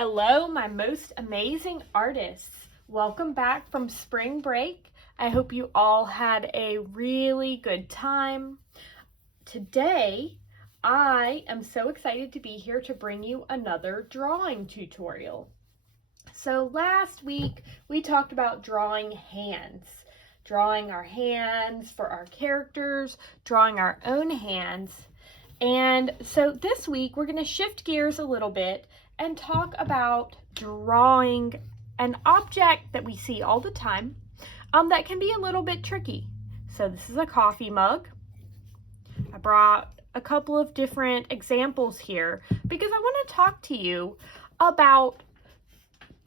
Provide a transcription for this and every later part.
Hello, my most amazing artists. Welcome back from spring break. I hope you all had a really good time. Today, I am so excited to be here to bring you another drawing tutorial. So last week, we talked about drawing hands. Drawing our hands for our characters, drawing our own hands. And so this week, we're going to shift gears a little bit and talk about drawing an object that we see all the time that can be a little bit tricky. So this is a coffee mug. I brought a couple of different examples here because I want to talk to you about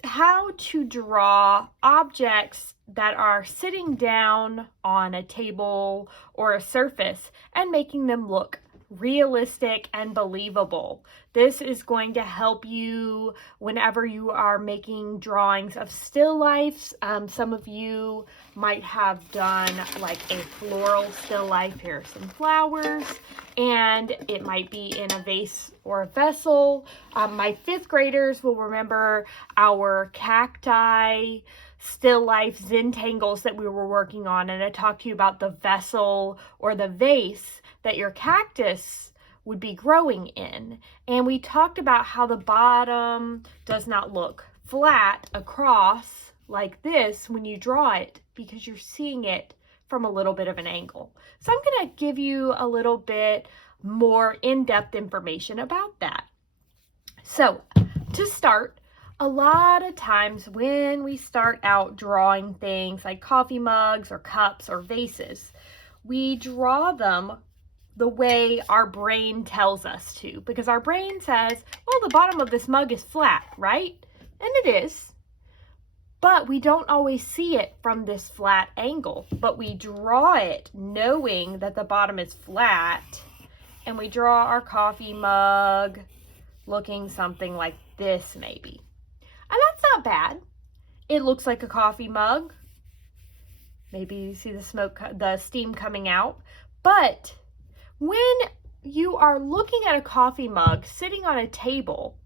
how to draw objects that are sitting down on a table or a surface and making them look realistic and believable. This is going to help you whenever you are making drawings of still lifes. Some of you might have done like a floral still life. Here are some flowers, and it might be in a vase or a vessel. My fifth graders will remember our cacti still life Zentangles that we were working on, and I talked to you about the vessel or the vase that your cactus would be growing in. And we talked about how the bottom does not look flat across like this when you draw it because you're seeing it from a little bit of an angle. So I'm going to give you a little bit more in-depth information about that. So to start, a lot of times when we start out drawing things like coffee mugs or cups or vases, we draw them the way our brain tells us to, because our brain says, well, the bottom of this mug is flat, right? And it is, but we don't always see it from this flat angle, but we draw it knowing that the bottom is flat, and we draw our coffee mug looking something like this maybe. And that's not bad. It looks like a coffee mug. Maybe you see the smoke, the steam coming out, but when you are looking at a coffee mug sitting on a table,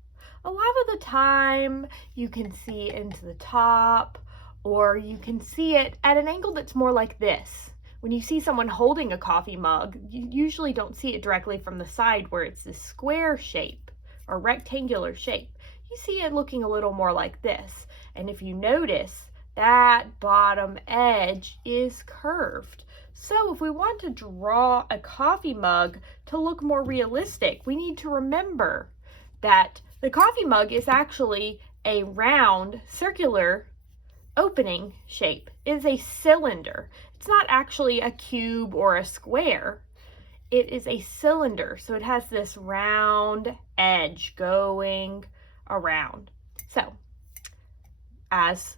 a lot of the time you can see into the top, or you can see it at an angle that's more like this. When you see someone holding a coffee mug, you usually don't see it directly from the side where it's this square shape or rectangular shape. You see it looking a little more like this. And if you notice, that bottom edge is curved. So if we want to draw a coffee mug to look more realistic, we need to remember that the coffee mug is actually a round, circular opening shape. It is a cylinder. It's not actually a cube or a square. It is a cylinder, so it has this round edge going around. So, as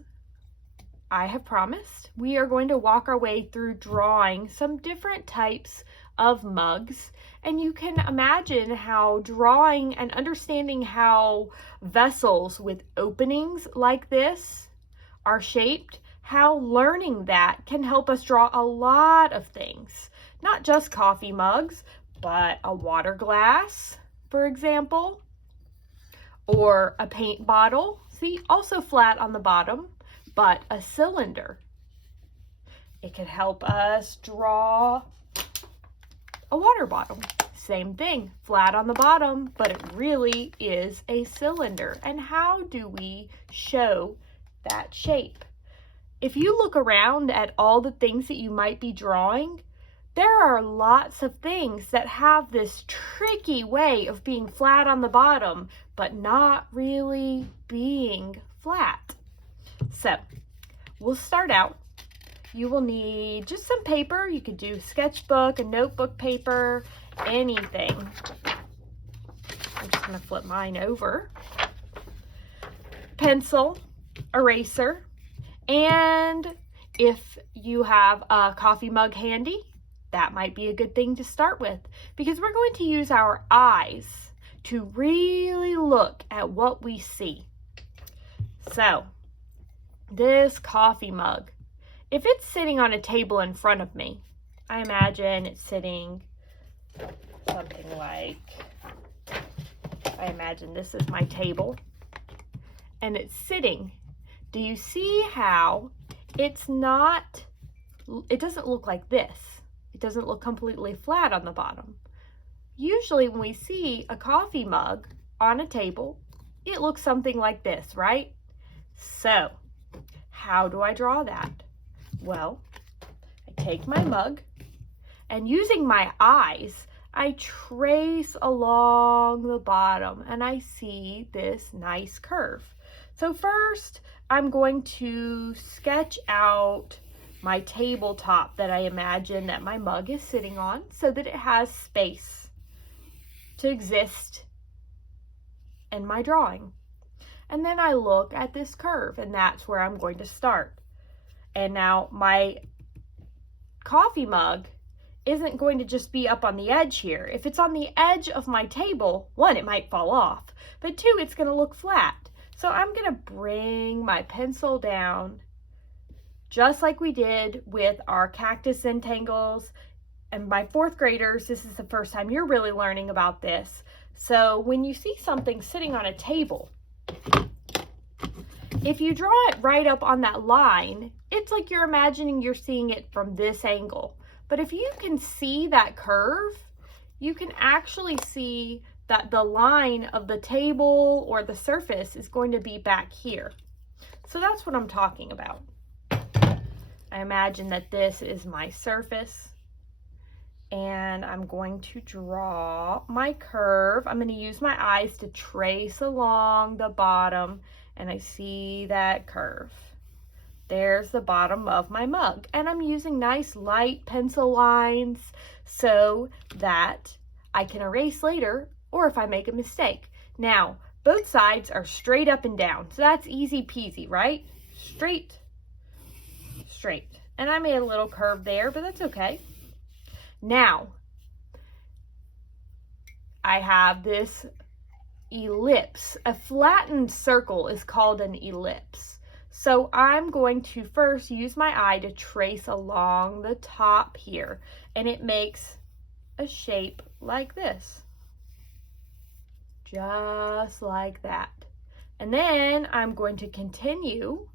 I have promised, we are going to walk our way through drawing some different types of mugs, and you can imagine how drawing and understanding how vessels with openings like this are shaped, how learning that can help us draw a lot of things, not just coffee mugs, but a water glass, for example, or a paint bottle. See, also flat on the bottom, but a cylinder. It could help us draw a water bottle. Same thing, flat on the bottom, but it really is a cylinder. And how do we show that shape? If you look around at all the things that you might be drawing, there are lots of things that have this tricky way of being flat on the bottom, but not really being flat. So we'll start out. You will need just some paper. You could do sketchbook, a notebook paper, anything. I'm just going to flip mine over. Pencil, eraser, and if you have a coffee mug handy, that might be a good thing to start with, because we're going to use our eyes to really look at what we see. So, this coffee mug, if it's sitting on a table in front of me, I imagine it's sitting something like, I imagine this is my table. and it's sitting. Do you see how it's not, it doesn't look like this. It doesn't look completely flat on the bottom. Usually when we see a coffee mug on a table, it looks something like this, right? So, how do I draw that? Well, I take my mug, and using my eyes, I trace along the bottom and I see this nice curve. So first, I'm going to sketch out my tabletop that I imagine that my mug is sitting on so that it has space to exist in my drawing. And then I look at this curve, and that's where I'm going to start. And now my coffee mug isn't going to just be up on the edge here. If it's on the edge of my table, one, it might fall off, but two, it's going to look flat. So I'm going to bring my pencil down just like we did with our cactus Zentangles. And my fourth graders, this is the first time you're really learning about this. So when you see something sitting on a table, if you draw it right up on that line, it's like you're imagining you're seeing it from this angle. But if you can see that curve, you can actually see that the line of the table or the surface is going to be back here. So that's what I'm talking about. I imagine that this is my surface, and I'm going to draw my curve. I'm going to use my eyes to trace along the bottom, and I see that curve. There's the bottom of my mug, and I'm using nice light pencil lines so that I can erase later or if I make a mistake. Now, both sides are straight up and down, so that's easy peasy, right? Straight, straight. And I made a little curve there, but that's okay. Now, I have this ellipse. A flattened circle is called an ellipse. So I'm going to first use my eye to trace along the top here, and it makes a shape like this. Just like that. And then I'm going to continue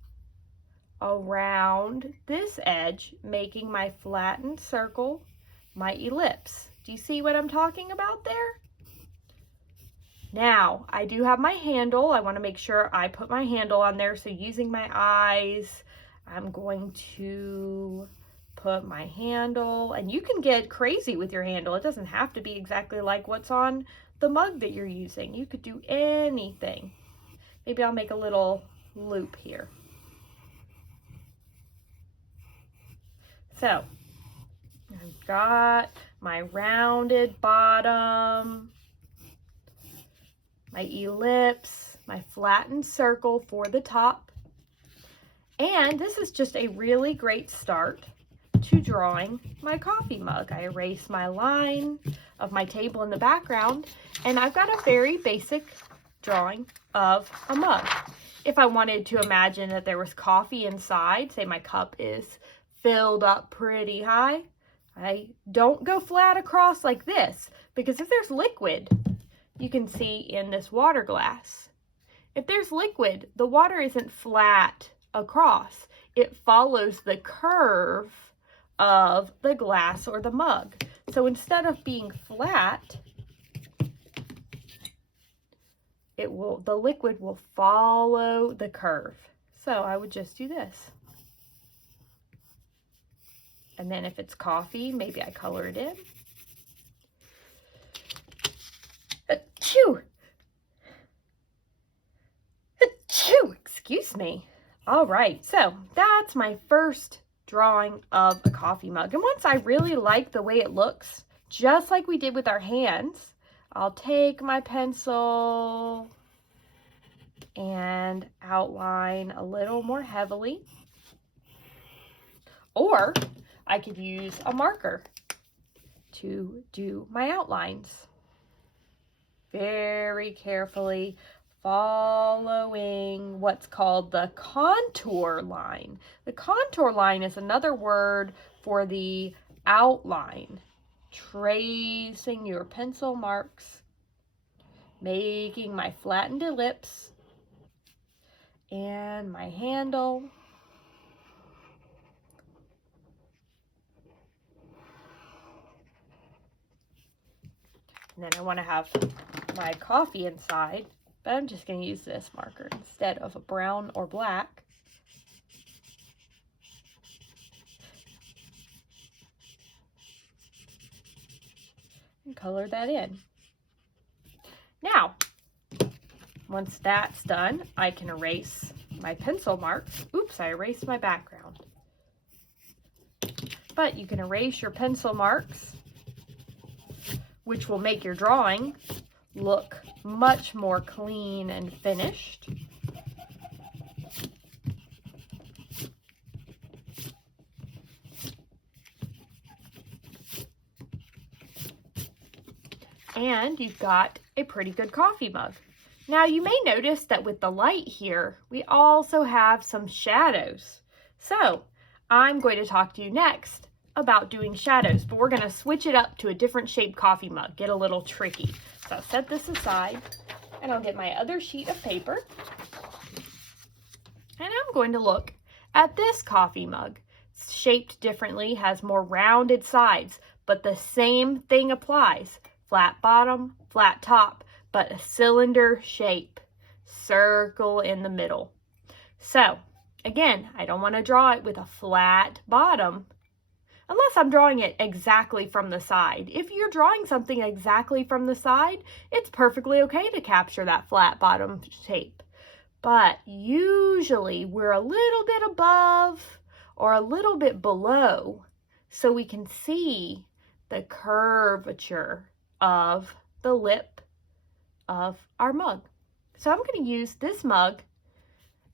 around this edge, making my flattened circle my ellipse. Do you see what I'm talking about there? Now, I do have my handle. I want to make sure I put my handle on there. So using my eyes, I'm going to put my handle, and you can get crazy with your handle. It doesn't have to be exactly like what's on the mug that you're using. You could do anything. Maybe I'll make a little loop here. So, I've got my rounded bottom, my ellipse, my flattened circle for the top. And this is just a really great start to drawing my coffee mug. I erase my line of my table in the background, and I've got a very basic drawing of a mug. If I wanted to imagine that there was coffee inside, say my cup is filled up pretty high, I don't go flat across like this, because if there's liquid, you can see in this water glass, if there's liquid, the water isn't flat across. It follows the curve of the glass or the mug. So instead of being flat, the liquid will follow the curve. So I would just do this. And then if it's coffee, maybe I color it in. Achoo! Achoo! Excuse me. All right, so that's my first drawing of a coffee mug. And once I really like the way it looks, just like we did with our hands, I'll take my pencil and outline a little more heavily. Or I could use a marker to do my outlines. Very carefully following what's called the contour line. The contour line is another word for the outline. Tracing your pencil marks, making my flattened ellipse. and my handle. And then I want to have my coffee inside, but I'm just going to use this marker instead of a brown or black. And color that in. Now, once that's done, I can erase my pencil marks. Oops, I erased my background. But you can erase your pencil marks, which will make your drawing look much more clean and finished. And you've got a pretty good coffee mug. Now you may notice that with the light here, we also have some shadows. So I'm going to talk to you next about doing shadows, but we're going to switch it up to a different shaped coffee mug, get a little tricky. So I'll set this aside and I'll get my other sheet of paper. And I'm going to look at this coffee mug. It's shaped differently, has more rounded sides, but the same thing applies. Flat bottom, flat top, but a cylinder shape, circle in the middle. So again, I don't want to draw it with a flat bottom unless I'm drawing it exactly from the side. If you're drawing something exactly from the side, it's perfectly okay to capture that flat bottom shape. But usually we're a little bit above or a little bit below so we can see the curvature of the lip of our mug. So I'm going to use this mug,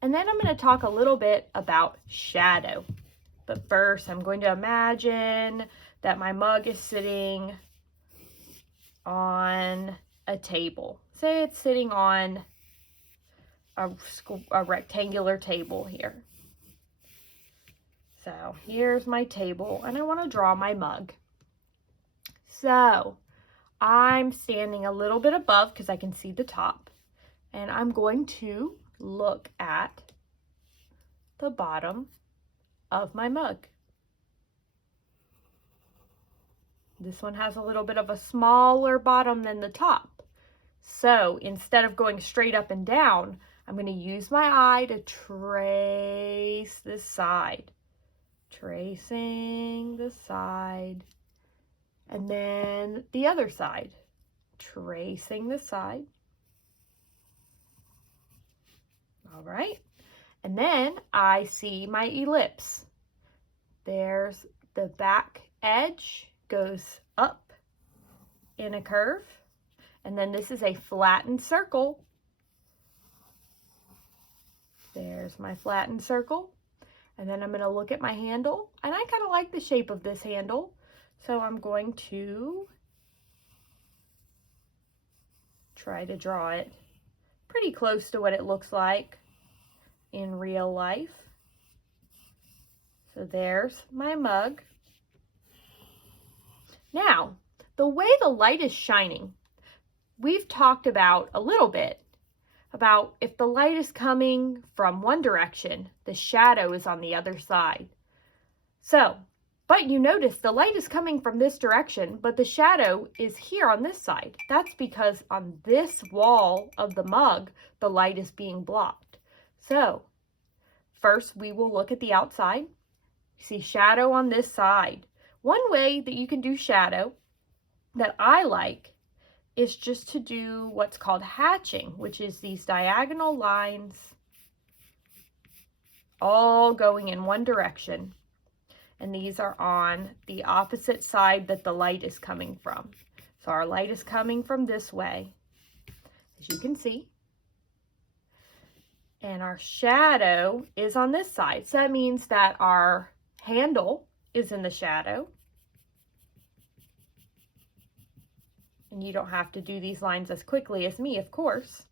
and then I'm going to talk a little bit about shadow. But first, I'm going to imagine that my mug is sitting on a table. Say it's sitting on a rectangular table here. So here's my table, and I want to draw my mug. So I'm standing a little bit above because I can see the top, and I'm going to look at the bottom of my mug. This one has a little bit of a smaller bottom than the top. So instead of going straight up and down, I'm going to use my eye to trace this side. Tracing the side. And then the other side. Tracing the side. All right. And then I see my ellipse. There's the back edge goes up in a curve. And then this is a flattened circle. There's my flattened circle. And then I'm going to look at my handle. And I kind of like the shape of this handle. So I'm going to try to draw it pretty close to what it looks like in real life. So there's my mug. Now, the way the light is shining, we've talked about a little bit about if the light is coming from one direction, the shadow is on the other side. So, but you notice the light is coming from this direction, but the shadow is here on this side. That's because on this wall of the mug, the light is being blocked. So, first we will look at the outside. You see shadow on this side. One way that you can do shadow that I like is just to do what's called hatching, which is these diagonal lines all going in one direction. And these are on the opposite side that the light is coming from. So our light is coming from this way, as you can see. And our shadow is on this side. So that means that our handle is in the shadow. And you don't have to do these lines as quickly as me, of course.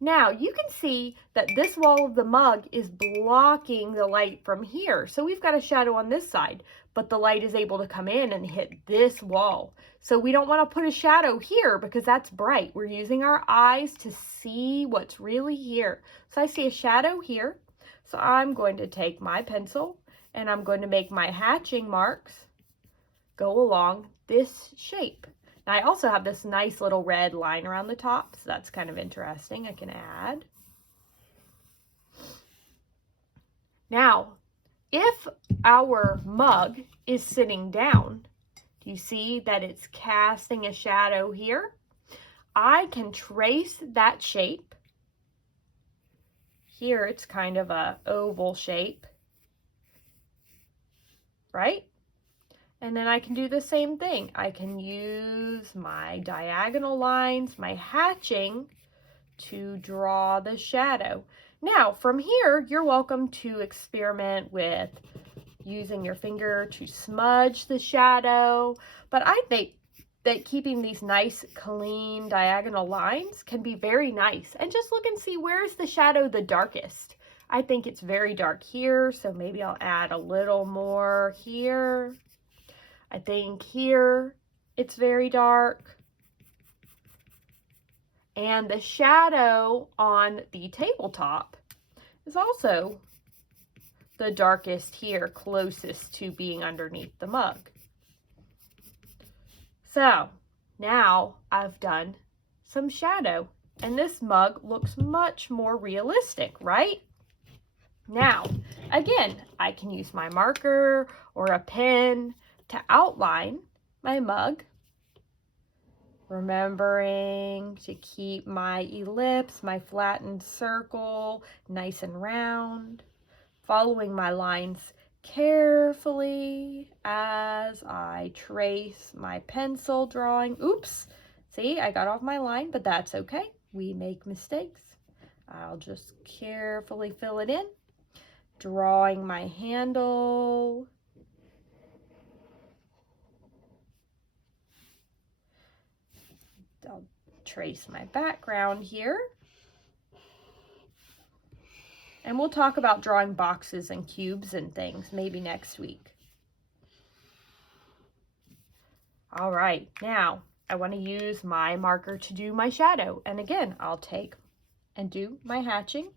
Now you can see that this wall of the mug is blocking the light from here. So we've got a shadow on this side, but the light is able to come in and hit this wall. So we don't want to put a shadow here because that's bright. We're using our eyes to see what's really here. So I see a shadow here. So I'm going to take my pencil and I'm going to make my hatching marks go along this shape. Now I also have this nice little red line around the top, so that's kind of interesting. I can add. Now, if our mug is sitting down, do you see that it's casting a shadow here? I can trace that shape. Here it's kind of a oval shape, right? And then I can do the same thing. I can use my diagonal lines, my hatching, to draw the shadow. Now, from here, you're welcome to experiment with using your finger to smudge the shadow. But I think that keeping these nice, clean diagonal lines can be very nice. And just look and see, where is the shadow the darkest? I think it's very dark here, so maybe I'll add a little more here. I think here it's very dark. And the shadow on the tabletop is also the darkest here, closest to being underneath the mug. So now I've done some shadow, and this mug looks much more realistic, right? Now, again, I can use my marker or a pen to outline my mug, remembering to keep my ellipse, my flattened circle, nice and round, following my lines carefully as I trace my pencil drawing. Oops, see, I got off my line, but that's okay. We make mistakes. I'll just carefully fill it in, drawing my handle. I'll trace my background here. And we'll talk about drawing boxes and cubes and things maybe next week. All right, now I want to use my marker to do my shadow. And again, I'll take and do my hatching.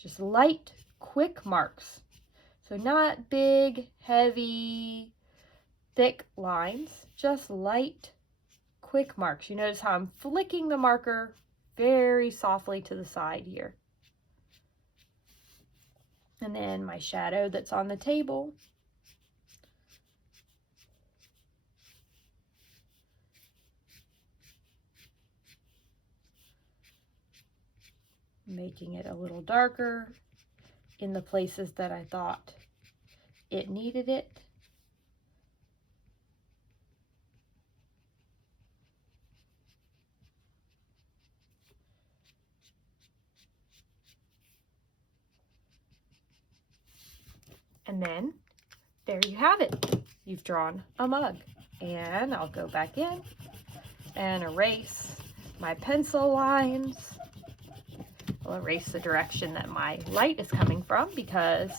Just light, quick marks. So not big, heavy, thick lines, just light, quick marks. You notice how I'm flicking the marker very softly to the side here. And then my shadow that's on the table. Making it a little darker in the places that I thought it needed it. And then there you have it. You've drawn a mug. And I'll go back in and erase my pencil lines. I'll erase the direction that my light is coming from, because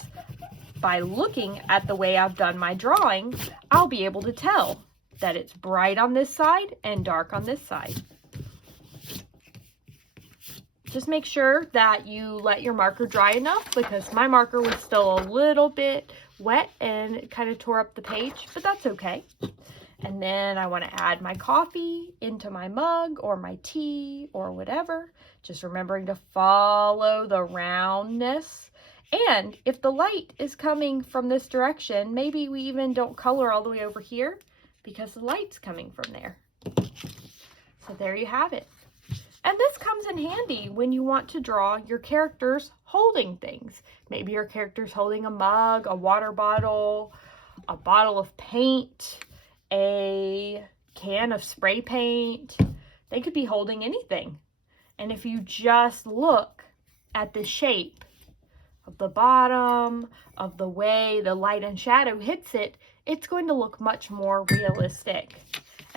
by looking at the way I've done my drawing, I'll be able to tell that it's bright on this side and dark on this side. Just make sure that you let your marker dry enough, because my marker was still a little bit wet and it kind of tore up the page, but that's okay. And then I want to add my coffee into my mug or my tea or whatever, just remembering to follow the roundness. And if the light is coming from this direction, maybe we even don't color all the way over here because the light's coming from there. So there you have it. And this comes in handy when you want to draw your characters holding things. Maybe your character's holding a mug, a water bottle, a bottle of paint, a can of spray paint. They could be holding anything. And if you just look at the shape of the bottom, of the way the light and shadow hits it, it's going to look much more realistic.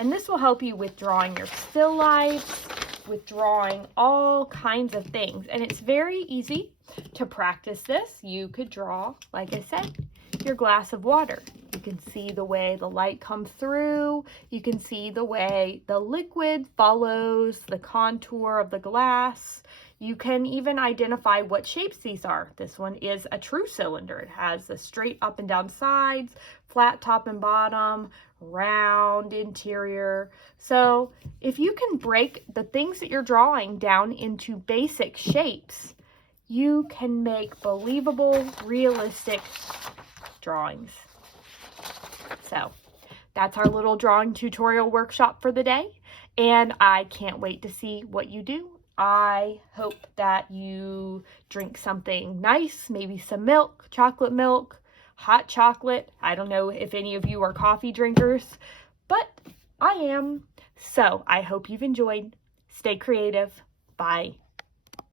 And this will help you with drawing your still lifes, with drawing all kinds of things. And it's very easy to practice this. You could draw, like I said, your glass of water. You can see the way the light comes through. You can see the way the liquid follows the contour of the glass. You can even identify what shapes these are. This one is a true cylinder. It has the straight up and down sides, flat top and bottom, round interior. So if you can break the things that you're drawing down into basic shapes, you can make believable, realistic drawings. So that's our little drawing tutorial workshop for the day, and I can't wait to see what you do. I hope that you drink something nice, maybe some milk, chocolate milk, hot chocolate. I don't know if any of you are coffee drinkers, but I am. So I hope you've enjoyed. Stay creative. Bye.